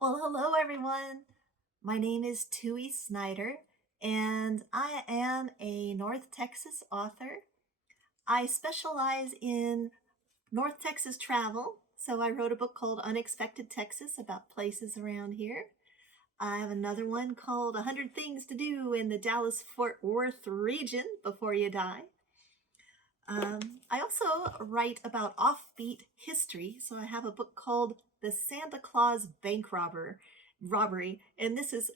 Well, hello everyone. My name is Tui Snyder, and I am a North Texas author. I specialize in North Texas travel, so I wrote a book called Unexpected Texas about places around here. I have another one called 100 Things to Do in the Dallas-Fort Worth region before you die. I also write about offbeat history, so I have a book called The Santa Claus Bank Robbery, and this is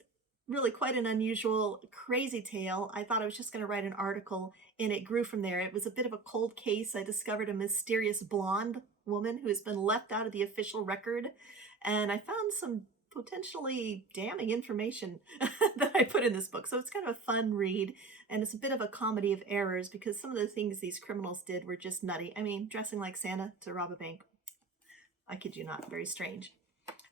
really quite an unusual, crazy tale. I thought I was just going to write an article, and it grew from there. It was a bit of a cold case. I discovered a mysterious blonde woman who has been left out of the official record, and I found some potentially damning information that I put in this book. So it's kind of a fun read, and it's a bit of a comedy of errors because some of the things these criminals did were just nutty. I mean, dressing like Santa to rob a bank. I kid you not, very strange.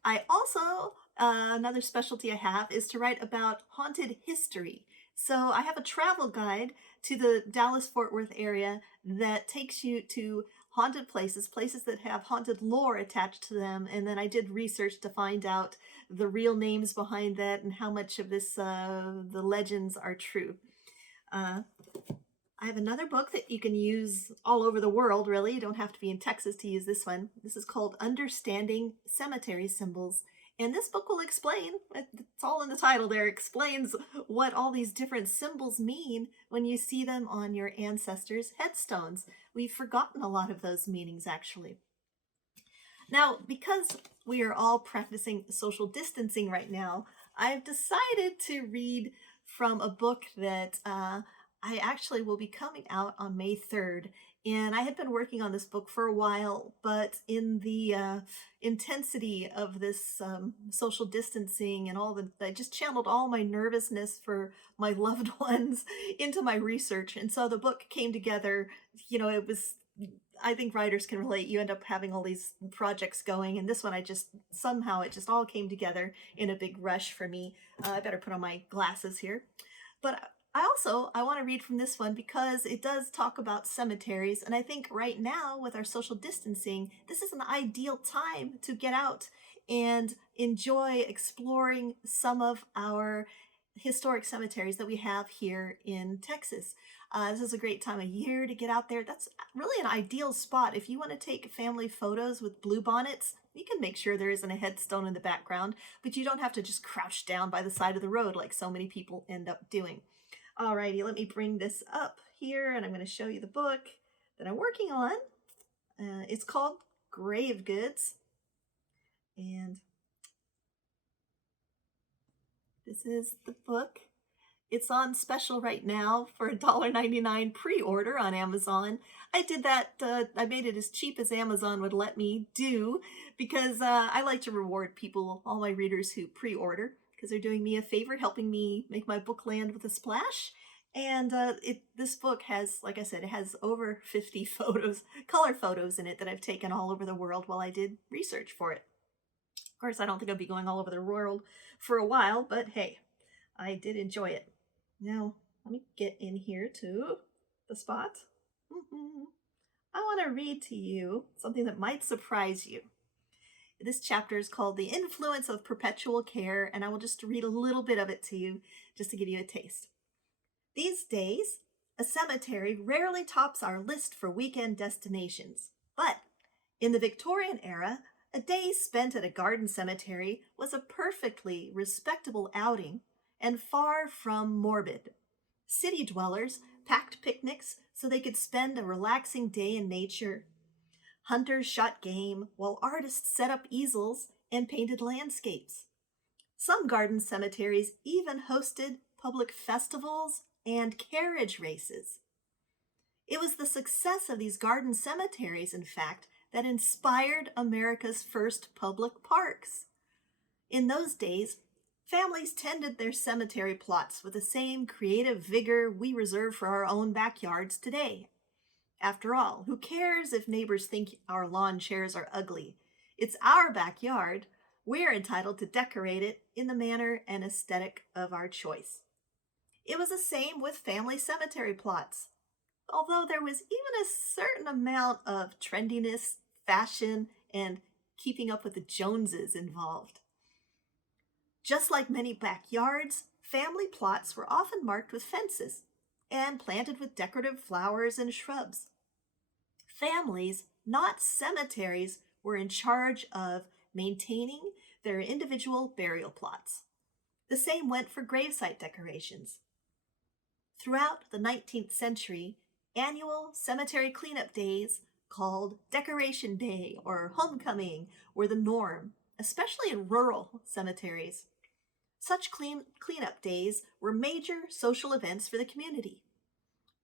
I also, another specialty I have is to write about haunted history. So I have a travel guide to the Dallas-Fort Worth area that takes you to haunted places, places that have haunted lore attached to them. And then I did research to find out the real names behind that and how much of this, the legends are true. Uh, I have another book that you can use all over the world, really. You don't have to be in Texas to use this one. This is called Understanding Cemetery Symbols. And this book will explain, it's all in the title there, explains what all these different symbols mean when you see them on your ancestors' headstones. We've forgotten a lot of those meanings, actually. Now, because we are all practicing social distancing right now, I've decided to read from a book that I actually will be coming out on May 3rd. And I had been working on this book for a while, but in the intensity of this social distancing and all the, I just channeled all my nervousness for my loved ones into my research. And so the book came together, it was, I think writers can relate. You end up having all these projects going, and this one, I just somehow it just all came together in a big rush for me. I better put on my glasses here, but I want to read from this one because it does talk about cemeteries, and I think right now with our social distancing, this is an ideal time to get out and enjoy exploring some of our historic cemeteries that we have here in Texas. This is a great time of year to get out there. That's really an ideal spot. If you want to take family photos with bluebonnets, you can make sure there isn't a headstone in the background, but you don't have to just crouch down by the side of the road like so many people end up doing. Alrighty, let me bring this up here and I'm going to show you the book that I'm working on. It's called Grave Goods, and this is the book. It's on special right now for $1.99 pre-order on Amazon. I did that, I made it as cheap as Amazon would let me do because I like to reward people, all my readers who pre-order, because they're doing me a favor, helping me make my book land with a splash. And this book has, like I said, it has over 50 photos, color photos in it that I've taken all over the world while I did research for it. Of course, I don't think I'll be going all over the world for a while, but hey, I did enjoy it. Now, let me get in here to the spot. I want to read to you something that might surprise you. This chapter is called The Influence of Perpetual Care, and I will just read a little bit of it to you just to give you a taste. These days, a cemetery rarely tops our list for weekend destinations, but in the Victorian era, a day spent at a garden cemetery was a perfectly respectable outing and far from morbid. City dwellers packed picnics so they could spend a relaxing day in nature. Hunters shot game while artists set up easels and painted landscapes. Some garden cemeteries even hosted public festivals and carriage races. It was the success of these garden cemeteries, in fact, that inspired America's first public parks. In those days, families tended their cemetery plots with the same creative vigor we reserve for our own backyards today. After all, who cares if neighbors think our lawn chairs are ugly? It's our backyard. We're entitled to decorate it in the manner and aesthetic of our choice. It was the same with family cemetery plots, although there was even a certain amount of trendiness, fashion, and keeping up with the Joneses involved. Just like many backyards, family plots were often marked with fences and planted with decorative flowers and shrubs. Families, not cemeteries, were in charge of maintaining their individual burial plots. The same went for gravesite decorations. Throughout the 19th century, annual cemetery cleanup days called Decoration Day or Homecoming were the norm, especially in rural cemeteries. Such cleanup days were major social events for the community.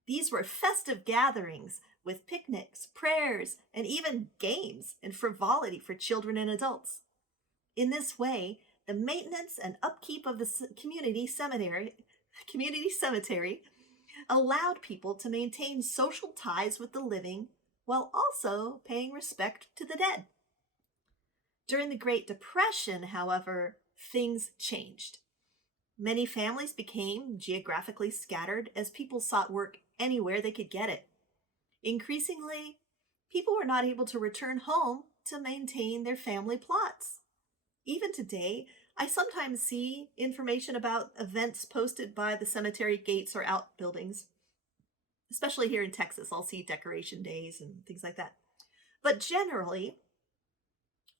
These were festive gatherings with picnics, prayers, and even games and frivolity for children and adults. In this way, the maintenance and upkeep of the community cemetery allowed people to maintain social ties with the living while also paying respect to the dead. During the Great Depression, however, things changed. Many families became geographically scattered as people sought work anywhere they could get it. Increasingly, people were not able to return home to maintain their family plots. Even today, I sometimes see information about events posted by the cemetery gates or outbuildings. Especially here in Texas, I'll see decoration days and things like that. But generally,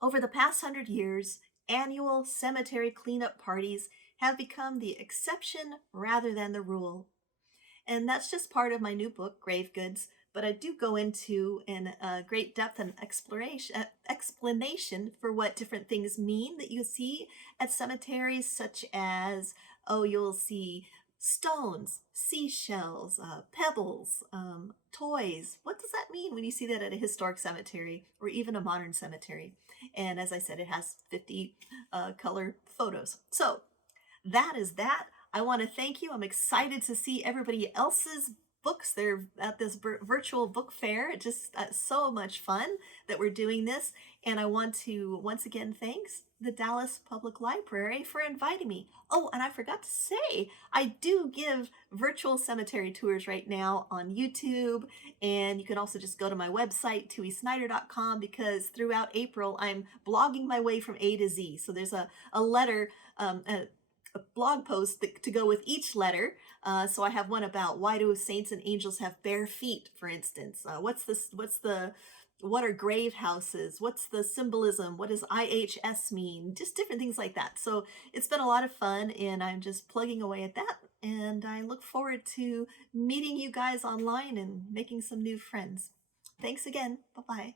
over the past 100 years, annual cemetery cleanup parties have become the exception rather than the rule. And that's just part of my new book, Grave Goods, but I do go into in great depth and explanation for what different things mean that you see at cemeteries, such as, you'll see stones, seashells, pebbles, toys. What does that mean when you see that at a historic cemetery or even a modern cemetery? And as I said, it has 50 color photos. So that is that. I want to thank you. I'm excited to see everybody else's books. They're at this virtual book fair. It's just so much fun that we're doing this. And I want to once again thanks the Dallas Public Library for inviting me. Oh, and I forgot to say, I do give virtual cemetery tours right now on YouTube. And you can also just go to my website, tuisnyder.com, because throughout April, I'm blogging my way from A to Z. So there's a letter, a blog post to go with each letter. So I have one about why do saints and angels have bare feet, for instance. What are grave houses? What's the symbolism? What does IHS mean? Just different things like that. So it's been a lot of fun, and I'm just plugging away at that. And I look forward to meeting you guys online and making some new friends. Thanks again. Bye-bye.